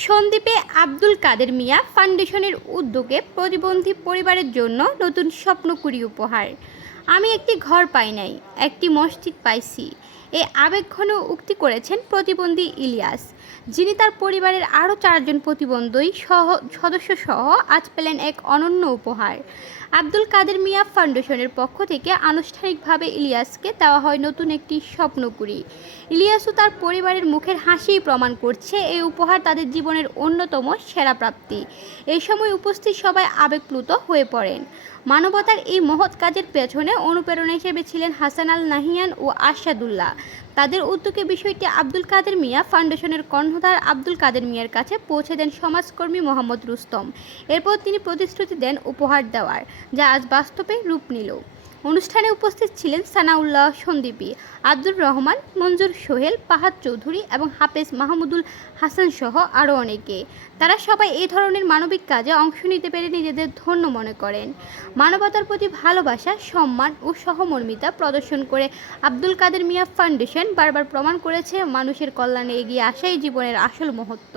সন্দ্বীপে আব্দুল কাদের মিয়া ফাউন্ডেশনের উদ্যোগে প্রতিবন্ধী পরিবারের জন্য নতুন স্বপ্নকুড়ি উপহার। আমি একটি ঘর পাই নাই, একটি মসজিদ পাইছি। এই আবেগঘন উক্তি করেছেন প্রতিবন্ধী ইলিয়াস, যিনি তার পরিবারের আরও চারজন প্রতিবন্ধী সহ সদস্য সহ আজ পেলেন এক অনন্য উপহার। আব্দুল কাদের মিয়া ফাউন্ডেশনের পক্ষ থেকে আনুষ্ঠানিকভাবে ইলিয়াসকে দেওয়া হয় নতুন একটি স্বপ্নকুড়ি। ইলিয়াস ও তার পরিবারের মুখের হাসিই প্রমাণ করছে এই উপহার তাদের জীবনের অন্যতম সেরা প্রাপ্তি। এই সময় উপস্থিত সবাই আবেগপ্লুত হয়ে পড়েন। মানবতার এই মহৎ কাজের পেছনে অনুপ্রেরণা হিসেবে ছিলেন হাসান আল নাহিয়ান ও আশাদুল্লাহ তাদের উদ্যোগে বিষয়টি আব্দুল কাদের মিয়া ফাউন্ডেশনের কর্ণধার আব্দুল কাদের মিয়ার কাছে পৌঁছে দেন সমাজকর্মী মোহাম্মদ রুস্তম। এরপর তিনি প্রতিশ্রুতি দেন উপহার দেওয়ার, যা আজ বাস্তবে রূপ নিল। অনুষ্ঠানে উপস্থিত ছিলেন সানাউল্লাহ সন্দীপী, আব্দুর রহমান, মঞ্জুর সোহেল, পাহাদ চৌধুরী এবং হাফেজ মাহমুদুল হাসান সহ আরও অনেকে। তারা সবাই এই ধরনের মানবিক কাজে অংশ নিতে পেরে নিজেদের ধন্য মনে করেন। মানবতার প্রতি ভালোবাসা, সম্মান ও সহমর্মিতা প্রদর্শন করে আব্দুল কাদের মিয়া ফাউন্ডেশন বারবার প্রমাণ করেছে মানুষের কল্যাণে এগিয়ে আসাই জীবনের আসল মহত্ব।